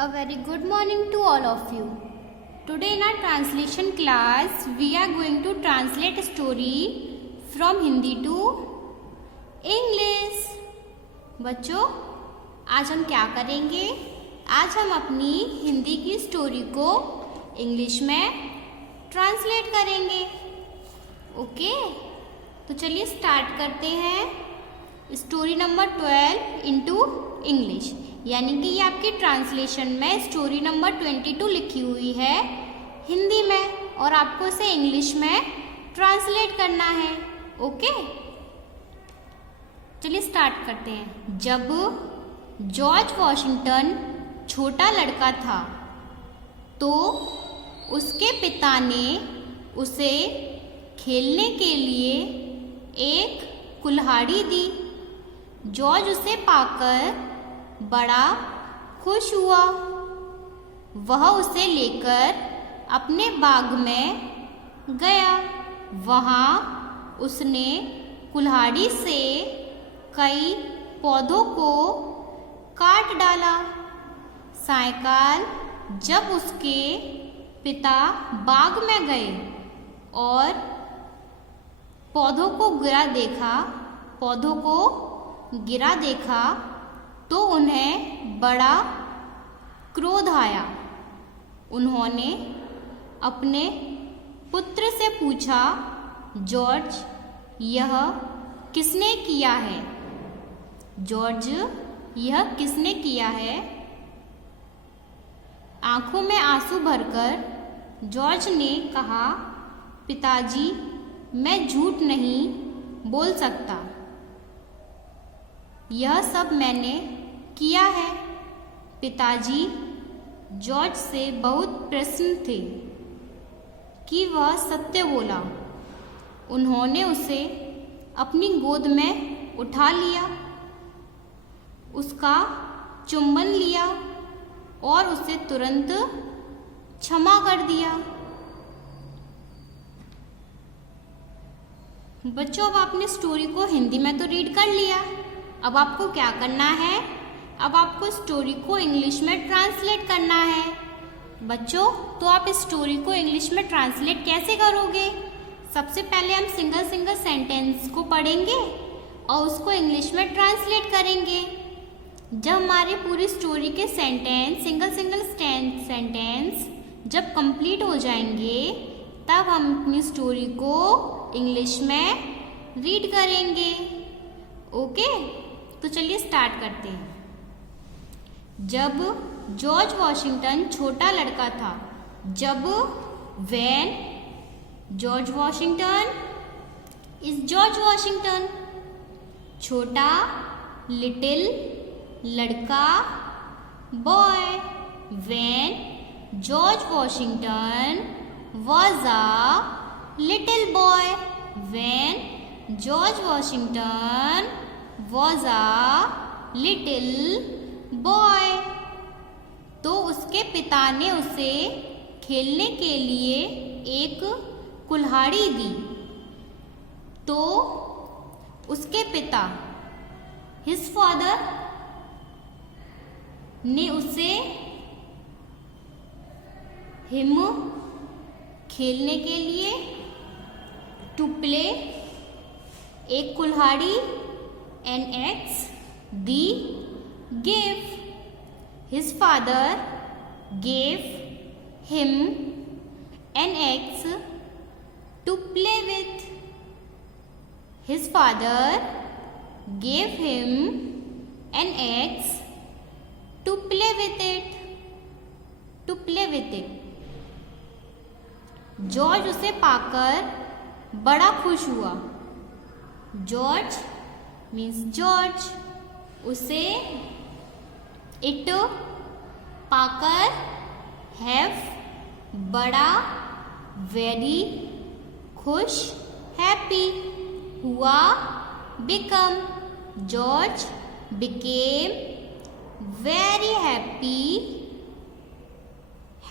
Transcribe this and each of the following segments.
A very good morning to all of you. Today in our translation class, we are going to translate a story from Hindi to English. बच्चों, आज हम क्या करेंगे? आज हम अपनी हिंदी की स्टोरी को इंग्लिश में ट्रांसलेट करेंगे. ओके, तो चलिए स्टार्ट करते हैं. स्टोरी नंबर 12 इनटू इंग्लिश, यानी कि ये आपकी ट्रांसलेशन में स्टोरी नंबर 22 लिखी हुई है हिंदी में और आपको इसे इंग्लिश में ट्रांसलेट करना है. ओके, चलिए स्टार्ट करते हैं. जब जॉर्ज वॉशिंगटन छोटा लड़का था तो उसके पिता ने उसे खेलने के लिए एक कुल्हाड़ी दी. जॉर्ज उसे पाकर बड़ा खुश हुआ. वह उसे लेकर अपने बाग में गया. वहाँ उसने कुल्हाड़ी से कई पौधों को काट डाला. सायंकाल जब उसके पिता बाग में गए और पौधों को गिरा देखा तो उन्हें बड़ा क्रोध आया. उन्होंने अपने पुत्र से पूछा, जॉर्ज, यह किसने किया है? जॉर्ज, यह किसने किया है? आंखों में आंसू भरकर जॉर्ज ने कहा, पिताजी, मैं झूठ नहीं बोल सकता. यह सब मैंने किया है. पिताजी जॉर्ज से बहुत प्रसन्न थे कि वह सत्य बोला. उन्होंने उसे अपनी गोद में उठा लिया, उसका चुंबन लिया और उसे तुरंत क्षमा कर दिया. बच्चों, अब आपने स्टोरी को हिंदी में तो रीड कर लिया. अब आपको क्या करना है? अब आपको स्टोरी को इंग्लिश में ट्रांसलेट करना है. बच्चों, तो आप इस स्टोरी को इंग्लिश में ट्रांसलेट कैसे करोगे? सबसे पहले हम सिंगल सेंटेंस को पढ़ेंगे और उसको इंग्लिश में ट्रांसलेट करेंगे. जब हमारी पूरी स्टोरी के सेंटेंस सिंगल सेंटेंस जब कंप्लीट हो जाएंगे तब हम अपनी स्टोरी को इंग्लिश में रीड करेंगे. ओके, तो चलिए स्टार्ट करते हैं. जब जॉर्ज वॉशिंगटन छोटा लड़का था. When George Washington is George Washington. छोटा, लिटिल, लड़का, boy. When George Washington was a little boy. When George Washington was a little boy. तो उसके पिता ने उसे खेलने के लिए एक कुल्हाड़ी दी. तो उसके पिता his father ने उसे him खेलने के लिए to play एक कुल्हाड़ी an axe the gave. His father gave him an axe to play with. His father gave him an axe to play with it. George उसे पाकर बड़ा खुश हुआ. George means George. उसे इट पाकर हैव बड़ा, वेरी खुश, हैप्पी हुआ, become George became very happy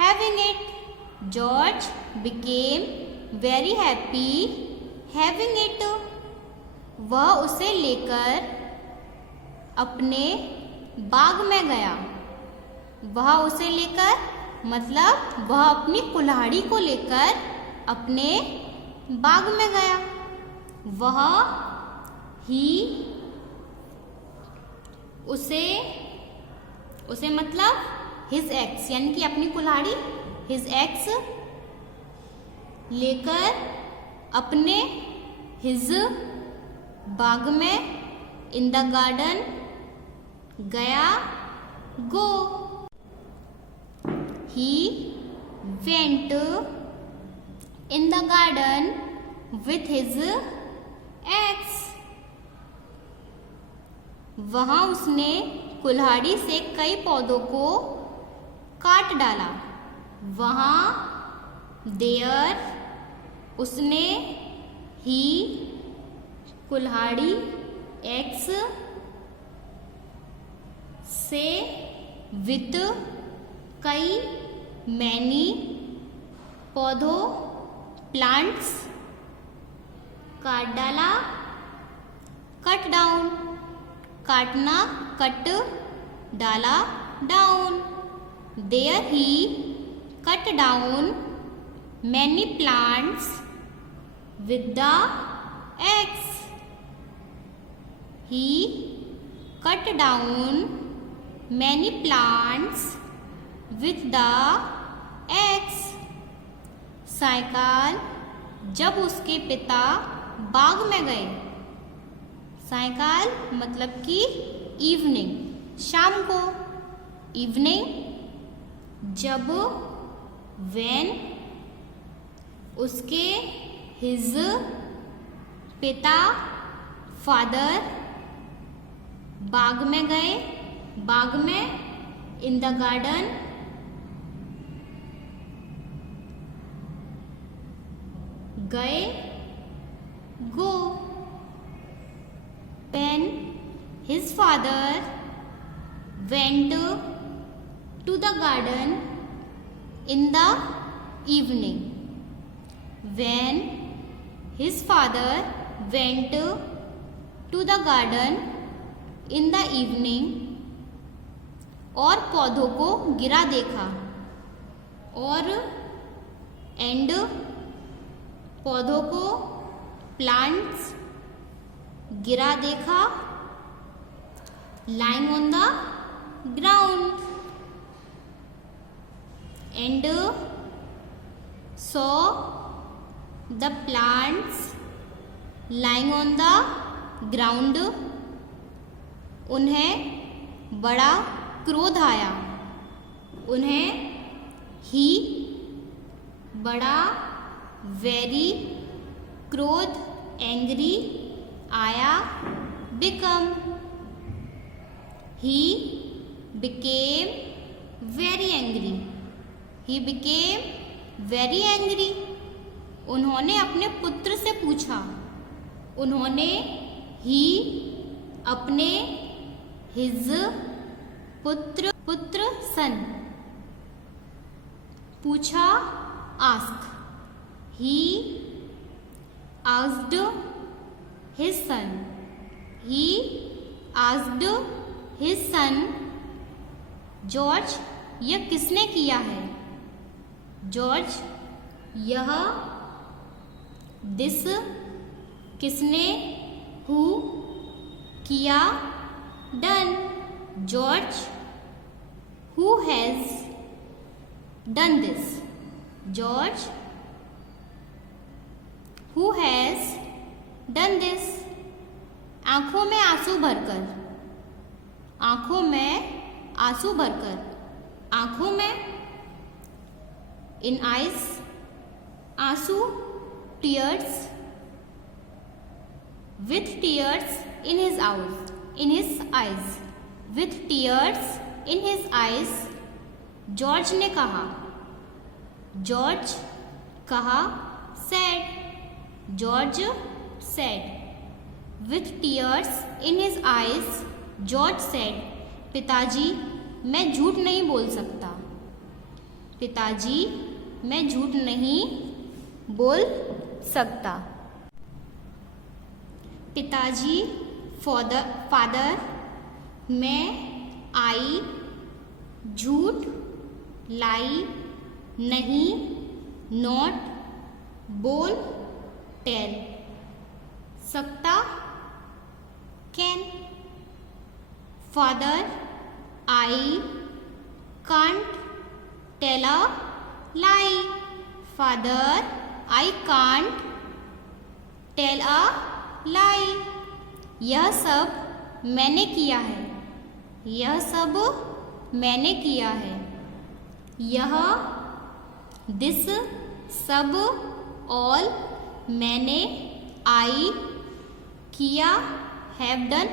having it. George became very happy having it. वह उसे लेकर अपने बाग में गया. वह उसे लेकर मतलब वह अपनी कुल्हाड़ी को लेकर अपने बाग में गया। वह ही उसे मतलब हिज एक्स यानी कि अपनी कुल्हाड़ी हिज एक्स लेकर अपने हिज बाग में इन द गार्डन गया। Go he went in the garden with his axe. वहां उसने कुल्हाड़ी से कई पौधों को काट डाला। वहां देयर उसने ही कुल्हाड़ी एक्स से विथ कई मैनी पौधों प्लांट्स काट डाला। कट डाउन काटना कट डाला down. There he cut down many plants with the axe. He cut down many plants with the axe. सायकाल जब उसके पिता बाग में गए। सायकाल मतलब कि इवनिंग शाम को। इवनिंग जब when उसके हिज पिता फादर बाग में गए। बाग में इन द गार्डन गए। गो when his father went to the garden in the evening. When his father went to the garden in the evening और पौधों को गिरा देखा। और एंड पौधों को प्लांट्स गिरा देखा। lying on the ground and saw the plants lying on the ground. उन्हें बड़ा क्रोध आया। उन्हें ही बड़ा वेरी क्रोध एंग्री आया। Become he became very angry. He became very angry. उन्होंने अपने पुत्र से पूछा। उन्होंने ही अपने हिज पुत्र सन पूछा। Ask he asked his son. He asked his son George यह किसने किया है? जॉर्ज यह दिस किसने? हु किया? Done George who has done this. George who has done this. आंखों में आंसू भरकर। आंखों में आंसू भरकर। आंखों में इन आइज आंसू। Tears with tears in his eyes with tears in his eyes George ने कहा। जॉर्ज कहा। said George said with tears in his eyes George said पिताजी मैं झूठ नहीं बोल सकता। पिताजी मैं झूठ नहीं बोल सकता। पिताजी फादर मैं आई झूठ, लाई, नहीं, नॉट, बोल, टेल। सकता, can. Father, I can't tell a lie. Father, I can't tell a lie. यह सब मैंने किया है। यह सब मैंने किया है। यह, दिस, सब, ऑल, मैंने, आई, किया, have done,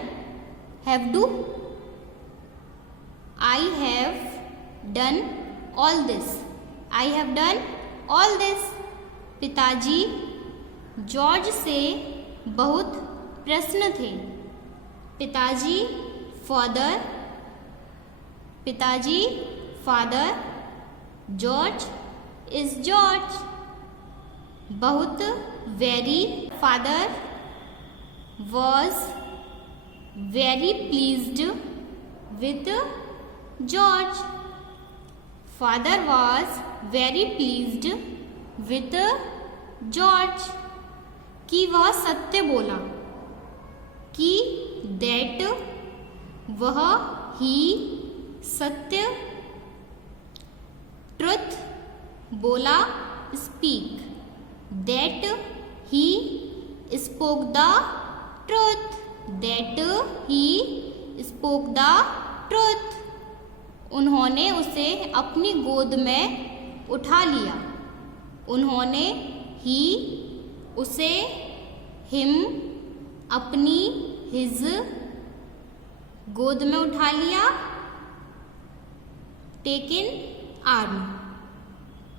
have do. I have done all this. I have done all this. पिताजी जॉर्ज से बहुत प्रसन्न थे। पिताजी, फादर, पिताजी, फादर, जॉर्ज इज जॉर्ज। बहुत, very, father was very pleased with George. Father was very pleased with George. कि वह सत्य बोला। कि दैट, वह, ही, सत्य। ट्रुथ, बोला, speak. That he spoke the truth. That he spoke the truth. उन्होंने उसे अपनी गोद में उठा लिया। उन्होंने, ही, उसे, हिम, अपनी, हिज, गोद में उठा लिया। Taken, arm.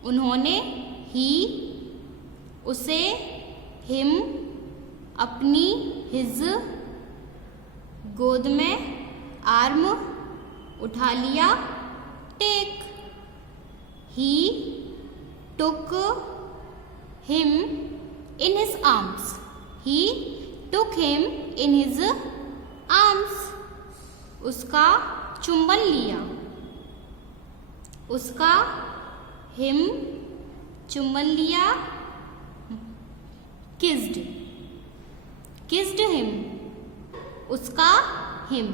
उन्होंने, ही, उसे, हिम, अपनी, हिज, गोद में, आर्म, उठा लिया। Take, he took him in his arms. He took him in his arms. उसका चुंबन लिया। उसका, हिम, चुंबन लिया। Kissed, kissed him. उसका, हिम,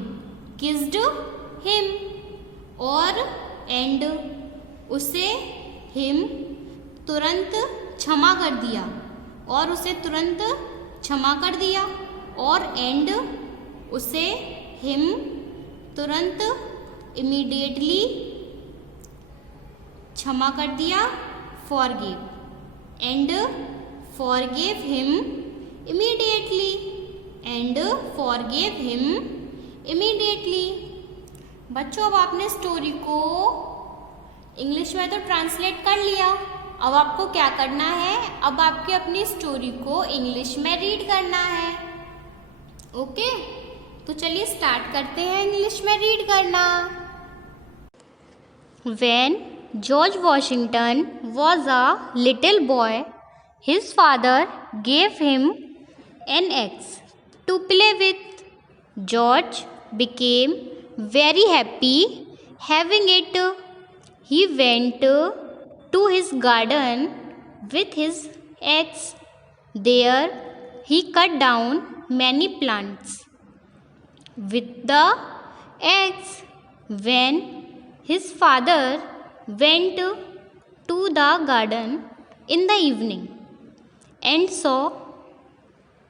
किस्ड हिम। और एंड, उसे, हिम, तुरंत क्षमा कर दिया। और उसे तुरंत क्षमा कर दिया। और एंड, उसे, हिम, तुरंत, इमीडिएटली क्षमा कर दिया। Forgive, and forgive him immediately. And forgive him immediately. बच्चों, अब आपने स्टोरी को इंग्लिश में तो ट्रांसलेट कर लिया। अब आपको क्या करना है? अब आपके अपनी स्टोरी को इंग्लिश में रीड करना है। ओके, तो चलिए स्टार्ट करते हैं इंग्लिश में रीड करना। When George Washington was a little boy, his father gave him an axe to play with. George became very happy having it. He went to his garden with his axe. There he cut down many plants with the axe. When his father went to the garden in the evening and saw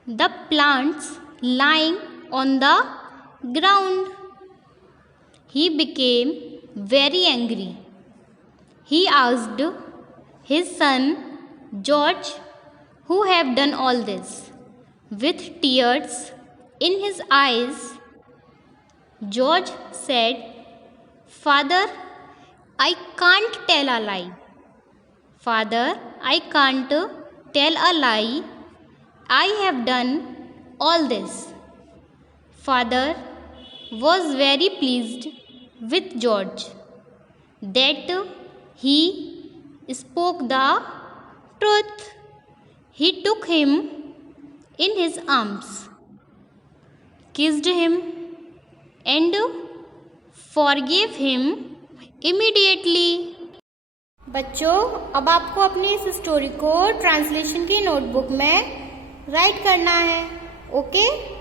the plants lying on the ground, he became very angry. He asked his son George, who have done all this. With tears in his eyes, George said, Father, I can't tell a lie. Father, I can't tell a lie. I have done all this. Father was very pleased with George that he spoke the truth. He took him in his arms, kissed him, and forgave him immediately. बच्चों, अब आपको अपनी इस story को translation की notebook में right करना है. ओके?